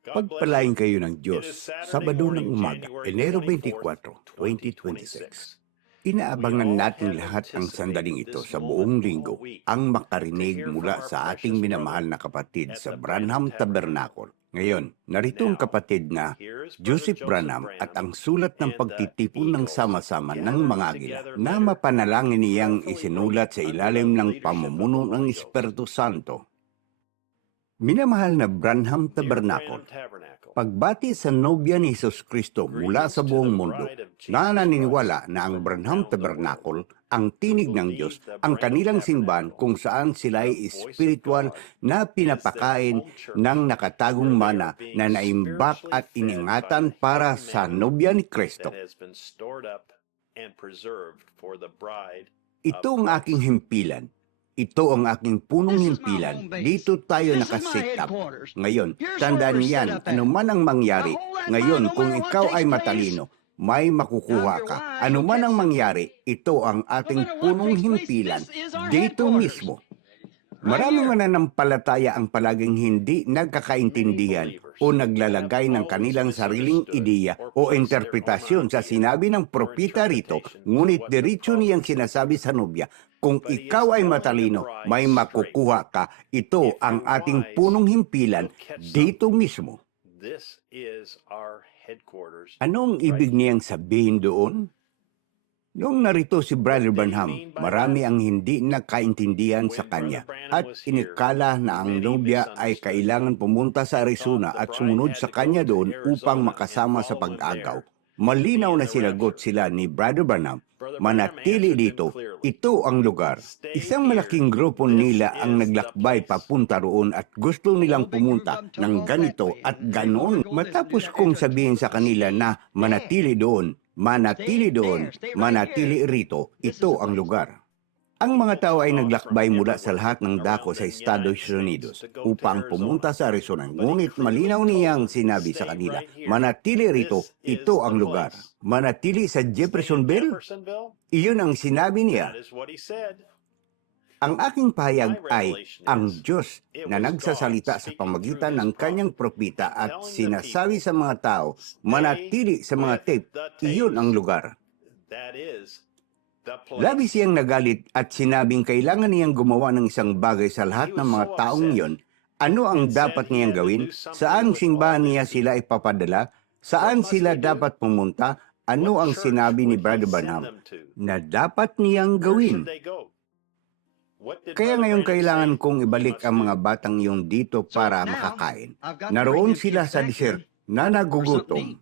Pagpalain kayo ng Diyos, Sabado ng umaga, Enero 24, 2026. Inaabangan natin lahat ang sandaling ito sa buong linggo ang makarinig mula sa ating minamahal na kapatid sa Branham Tabernacle. Ngayon, narito ang kapatid na Joseph Branham at ang sulat ng pagtitipon ng sama-sama ng mga agila na mapanalangin niyang isinulat sa ilalim ng pamumuno ng Espiritu Santo. Minamahal na Branham Tabernacle, pagbati sa nobya ni Hesus Kristo mula sa buong mundo na naniniwala na ang Branham Tabernacle ang tinig ng Diyos, ang kanilang simbahan kung saan sila ay espiritual na pinapakain ng nakatagong mana na naimbak at iningatan para sa nobya ni Kristo. Ito ang aking himpilan. Ito ang aking punong himpilan. Dito tayo nakasit up. Ngayon, tandaan niyan, anuman ang mangyari. Ngayon, kung ikaw ay matalino, may makukuha ka. Anuman ang mangyari, ito ang ating punong himpilan. Dito mismo. Maraming mananampalataya ang palaging hindi nagkakaintindihan o naglalagay ng kanilang sariling ideya o interpretasyon sa sinabi ng propita rito, ngunit diretso niyang sinasabi sa nobya, kung ikaw ay matalino, may makukuha ka. Ito ang ating punong himpilan dito mismo. Anong ibig niyang sabihin doon? Noong narito si Brother Branham, marami ang hindi nakaintindihan sa kanya at inikala na ang nobya ay kailangan pumunta sa Arizona at sumunod sa kanya doon upang makasama sa pag-agaw. Malinaw na sinagot sila ni Brother Branham, manatili dito, ito ang lugar. Isang malaking grupo nila ang naglakbay papunta roon at gusto nilang pumunta ng ganito at ganon. Matapos kong sabihin sa kanila na manatili doon, manatili rito, ito ang lugar. Ang mga tao ay naglakbay mula sa lahat ng dako sa Estados Unidos upang pumunta sa Arizona. Ngunit malinaw niyang sinabi sa kanila, manatili rito, ito ang lugar. Manatili sa Jeffersonville? Iyon ang sinabi niya. Ang aking pahayag ay ang Diyos na nagsasalita sa pamagitan ng kanyang propita at sinasabi sa mga tao, manatili sa mga tape, iyon ang lugar. Labis siyang nagalit at sinabing kailangan niyang gumawa ng isang bagay sa lahat ng mga taong iyon. Ano ang dapat niyang gawin? Saan simbahan niya sila ipapadala? Saan sila dapat pumunta? Ano ang sinabi ni Brother Branham na dapat niyang gawin? Kaya ngayon kailangan kong ibalik ang mga batang iyon dito para makakain. Naroon sila sa desert na nagugutom.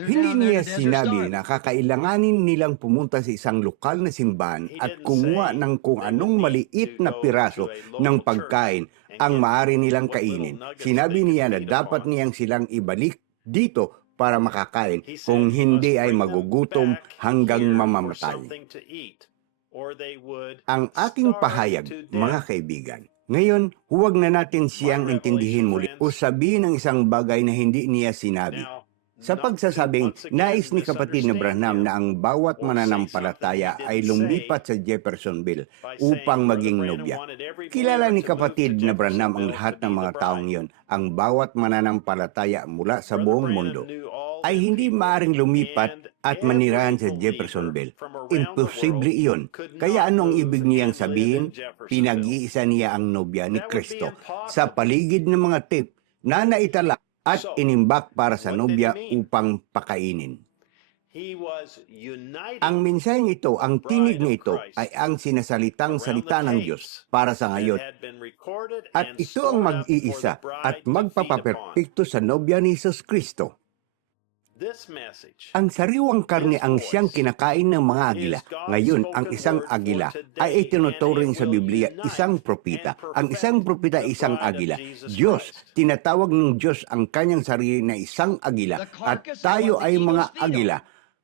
Hindi niya sinabi na kakailanganin nilang pumunta sa isang lokal na simbahan at kumuha ng kung anong maliit na piraso ng pagkain ang maaari nilang kainin. Sinabi niya na dapat niyang silang ibalik dito para makakain, kung hindi ay magugutom hanggang mamamatay. Ang aking pahayag, mga kaibigan, ngayon, huwag na natin siyang intindihin muli o sabihin ng isang bagay na hindi niya sinabi. Sa pagsasabing, nais ni kapatid na Branham na ang bawat mananampalataya ay lumipat sa Jeffersonville upang maging nobya. Kilala ni kapatid na Branham ang lahat ng mga taong iyon. Ang bawat mananampalataya mula sa buong mundo ay hindi maaring lumipat at manirahan sa Jeffersonville. Imposible iyon. Kaya anong ibig niyang sabihin? Pinag-iisa niya ang nobya ni Kristo sa paligid ng mga tape na naitala at inimbak para sa nobya upang pakainin. Ang mensaheng ito, ang tinig na ito, ay ang sinasalitang salita ng Diyos para sa ngayon. At ito ang mag-iisa at magpapaperpekto sa nobya ni Hesus Kristo. Ang sariwang karne ang siyang kinakain ng mga agila. Ngayon, ang isang agila ay itinuturing sa Biblia isang propita. Ang isang propita ay isang agila. Diyos, tinatawag ng Diyos ang kanyang sarili na isang agila at tayo ay mga agila.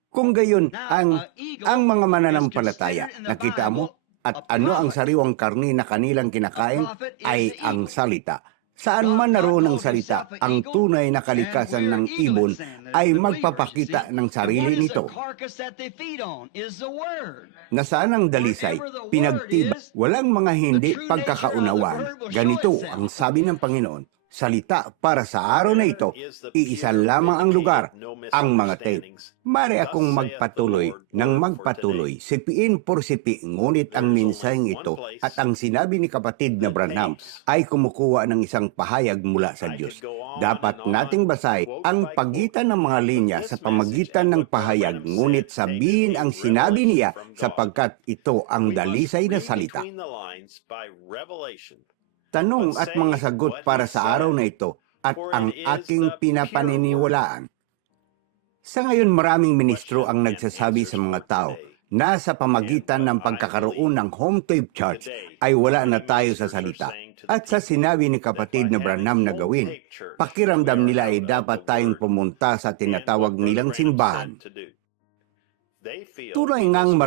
Kung gayon, ang mga mananampalataya, nakita mo? At ano ang sariwang karne na kanilang kinakain ay ang salita. Saan man naroon ang salita, ang tunay na kalikasan ng ibon ay magpapakita ng sarili nito. Nasaan ang dalisay? Pinagtibay. Walang mga hindi pagkakaunawaan. Ganito ang sabi ng Panginoon, salita para sa araw na ito, iisa lamang ang lugar, ang mga tape. Mari akong magpatuloy ng magpatuloy, sipiin por sipi, ngunit ang mensaheng ito at ang sinabi ni kapatid na Branham ay kumukuha ng isang pahayag mula sa Diyos. Dapat nating basahin ang pagitan ng mga linya sa pamagitan ng pahayag, ngunit sabihin ang sinabi niya sapagkat ito ang dalisay na salita. Tanong at mga sagot para sa araw na ito at ang aking pinapaniniwalaan. Sa ngayon maraming ministro ang nagsasabi sa mga tao na sa pamagitan ng pagkakaroon ng home tape church ay wala na tayo sa salita. At sa sinabi ni kapatid na Branham na gawin, pakiramdam nila ay dapat tayong pumunta sa tinatawag nilang simbahan. Tunay ngang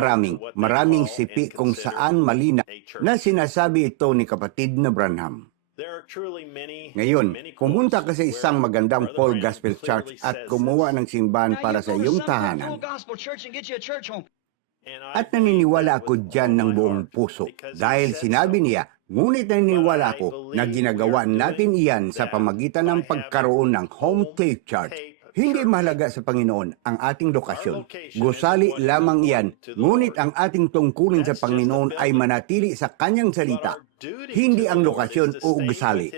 maraming sipi kung saan malinaw na sinasabi ito ni kapatid na Branham. Ngayon, pumunta ka sa isang magandang Full Gospel Church at kumuha ng simbahan para sa iyong tahanan. At naniniwala ako diyan ng buong puso dahil sinabi niya, ngunit naniniwala ako na ginagawa natin iyan sa pamagitan ng pagkaroon ng home tape church. Hindi mahalaga sa Panginoon ang ating lokasyon. Gusali lamang iyan, ngunit ang ating tungkulin sa Panginoon ay manatili sa Kanyang salita. Hindi ang lokasyon o gusali.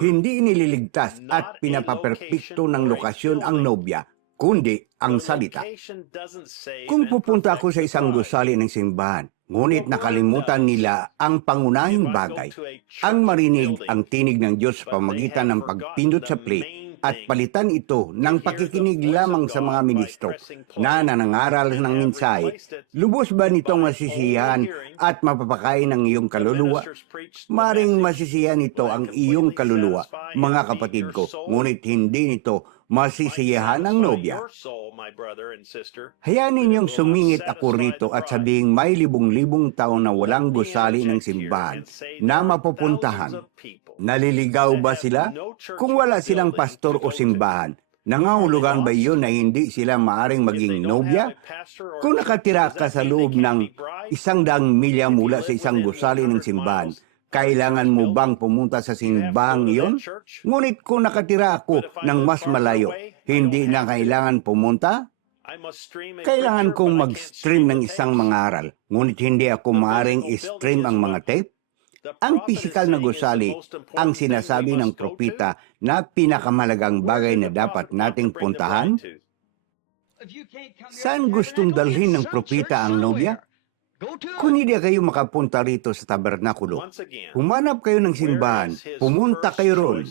Hindi inililigtas at pinapaperpekto ng lokasyon ang nobya, kundi ang salita. Kung pupunta ako sa isang gusali ng simbahan, ngunit nakalimutan nila ang pangunahing bagay, ang marinig ang tinig ng Diyos sa pamagitan ng pagpindot sa play, at palitan ito ng pakikinig lamang sa mga ministro na nangangaral ng mensahe, lubos ba nitong masisiyahan at mapapakain ng iyong kaluluwa? Maring masisiyahan nito ang iyong kaluluwa, mga kapatid ko, ngunit hindi nito masisiyahan ang nobya. Hayaan ninyong sumingit ako rito at sabihing may libong-libong taon na walang gusali ng simbahan na mapupuntahan. Naliligaw ba sila? Kung wala silang pastor o simbahan, nangangahulugan ba iyon na hindi sila maaring maging nobya? Kung nakatira ka sa loob ng 100 milya mula sa isang gusali ng simbahan, kailangan mo bang pumunta sa simbahang iyon? Ngunit kung nakatira ako ng mas malayo, hindi na kailangan pumunta? Kailangan kong mag-stream ng isang mga aral, ngunit hindi ako maaring i-stream ang mga tape? Ang pisikal na gusali ang sinasabi ng propeta na pinakamalagang bagay na dapat nating puntahan? Saan gustong dalhin ng propeta ang nobya? Kung hindi kayo makapunta rito sa tabernakulo, humanap kayo ng simbahan, pumunta kayo roon.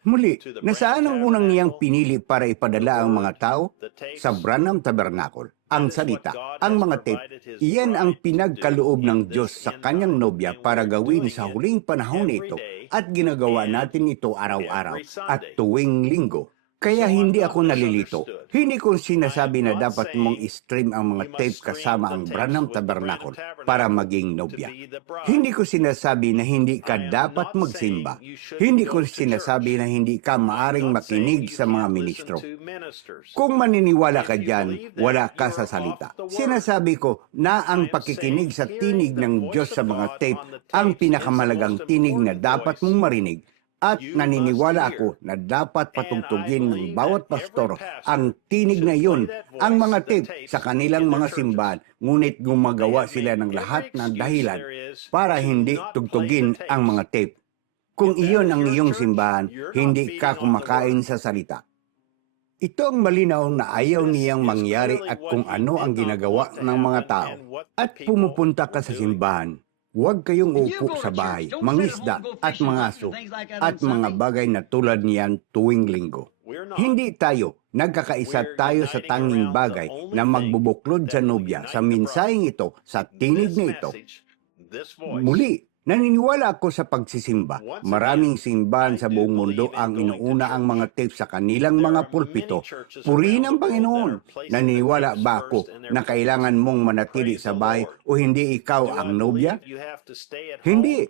Muli, nasaan ang unang niyang pinili para ipadala ang mga tao? Sa Branham Tabernacle. Ang salita, ang mga tape, iyan ang pinagkaloob ng Diyos sa kanyang nobya para gawin sa huling panahon nito at ginagawa natin ito araw-araw at tuwing linggo. Kaya hindi ako nalilito. Hindi ko sinasabi na dapat mong i-stream ang mga tape kasama ang Branham Tabernacle para maging nobya. Hindi ko sinasabi na hindi ka dapat magsimba. Hindi ko sinasabi na hindi ka maaring makinig sa mga ministro. Kung maniniwala ka dyan, wala ka sa salita. Sinasabi ko na ang pakikinig sa tinig ng Diyos sa mga tape ang pinakamalagang tinig na dapat mong marinig. At naniniwala ako na dapat patugtugin ng bawat pastor ang tinig na iyon, ang mga tape sa kanilang mga simbahan, ngunit gumagawa sila ng lahat ng dahilan para hindi tugtugin ang mga tape. Kung iyon ang iyong simbahan, hindi ka kumakain sa salita. Ito ang malinaw na ayaw niyang mangyari at kung ano ang ginagawa ng mga tao. At pumupunta ka sa simbahan, huwag kayong upo sa bahay, mangisda at mga aso at mga bagay na tulad niyan tuwing linggo. Hindi tayo, nagkakaisa tayo sa tanging bagay na magbubuklod sa nobya sa mensaheng ito, sa tinig na ito. Muli, naniniwala ako sa pagsisimba. Maraming simbahan sa buong mundo ang inuuna ang mga tape sa kanilang mga pulpito. Purihin ang Panginoon. Naniniwala ba ako na kailangan mong manatili sa bahay o hindi ikaw ang nobya? Hindi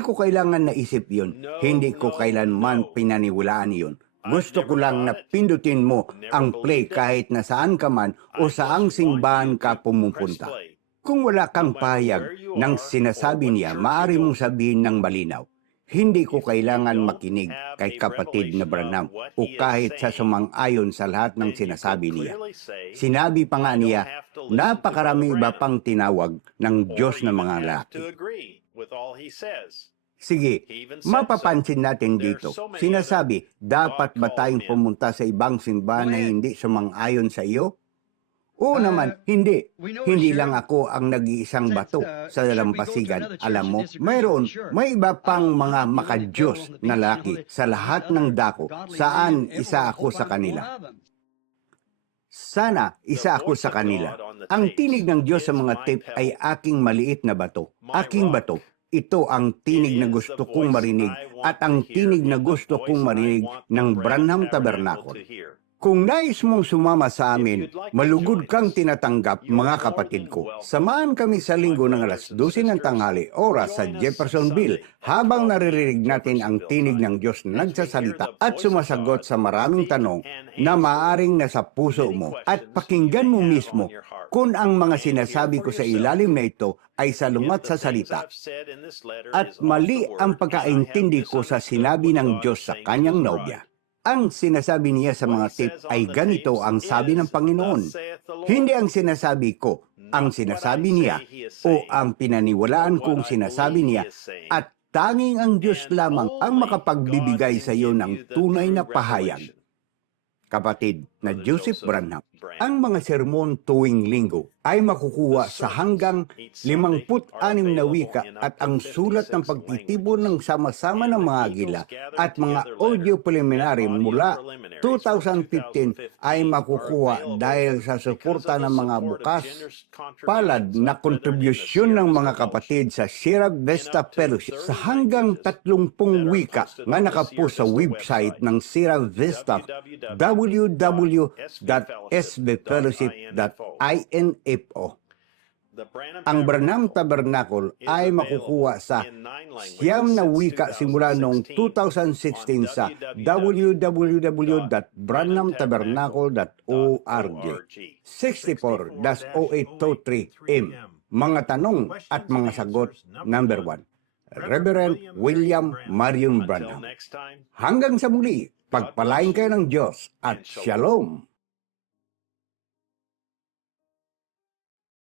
ko kailangan naisip yun. Hindi ko kailanman pinaniwalaan yun. Gusto ko lang na pindutin mo ang play kahit na saan ka man o saang simbahan ka pumupunta. Kung wala kang pahayag ng sinasabi niya, maaari mong sabihin ng malinaw, Hindi ko kailangan makinig kay kapatid na Branham o kahit sa sumang-ayon sa lahat ng sinasabi niya. Sinabi pa nga niya, napakarami iba pang tinawag ng Diyos na mga lalaki. Sige, mapapansin natin dito. Sinasabi, dapat ba tayong pumunta sa ibang simbahan na hindi sumang-ayon sa iyo? Oo naman, hindi. Hindi lang ako ang nag-iisang bato sa dalampasigan. Alam mo, may iba pang mga makadiyos na laki sa lahat ng dako, saan isa ako sa kanila. Sana isa ako sa kanila. Ang tinig ng Diyos sa mga tape ay aking maliit na bato. Aking bato. Ito ang tinig na gusto kong marinig at ang tinig na gusto kong marinig ng Branham Tabernacle. Kung nais mong sumama sa amin, malugod kang tinatanggap, mga kapatid ko. Samahan kami sa linggo ng alas 12 ng tanghali, oras sa Jeffersonville, habang naririnig natin ang tinig ng Diyos na nagsasalita at sumasagot sa maraming tanong na maaring nasa puso mo. At pakinggan mo mismo kung ang mga sinasabi ko sa ilalim na ito ay salungat sa salita. At mali ang pagkaintindi ko sa sinabi ng Diyos sa kanyang nobya. Ang sinasabi niya sa mga tape ay ganito ang sabi ng Panginoon. Hindi ang sinasabi ko, ang sinasabi niya o ang pinaniwalaan kong sinasabi niya at tanging ang Diyos lamang ang makapagbibigay sa iyo ng tunay na pahayag. Kapatid na Joseph Branham, ang mga sermon tuwing linggo ay makukuha sa hanggang 56 na wika at ang sulat ng pagtitipon ng sama-sama ng mga gila at mga audio preliminary mula 2015 ay makukuha dahil sa suporta ng mga bukas palad na kontribusyon ng mga kapatid sa Sierra Vista Fellowship sa hanggang 30 wika na nakapost sa website ng Sierra Vista www.sbfellowship.info. Ang Branham Tabernacle ay makukuha sa siyam na wika simula noong 2016 sa www.branhamtabernacle.org 64-0823M. Mga tanong at mga sagot. Number 1. Reverend William Marion Branham. Hanggang sa muli, pagpalain kayo ng Diyos at Shalom!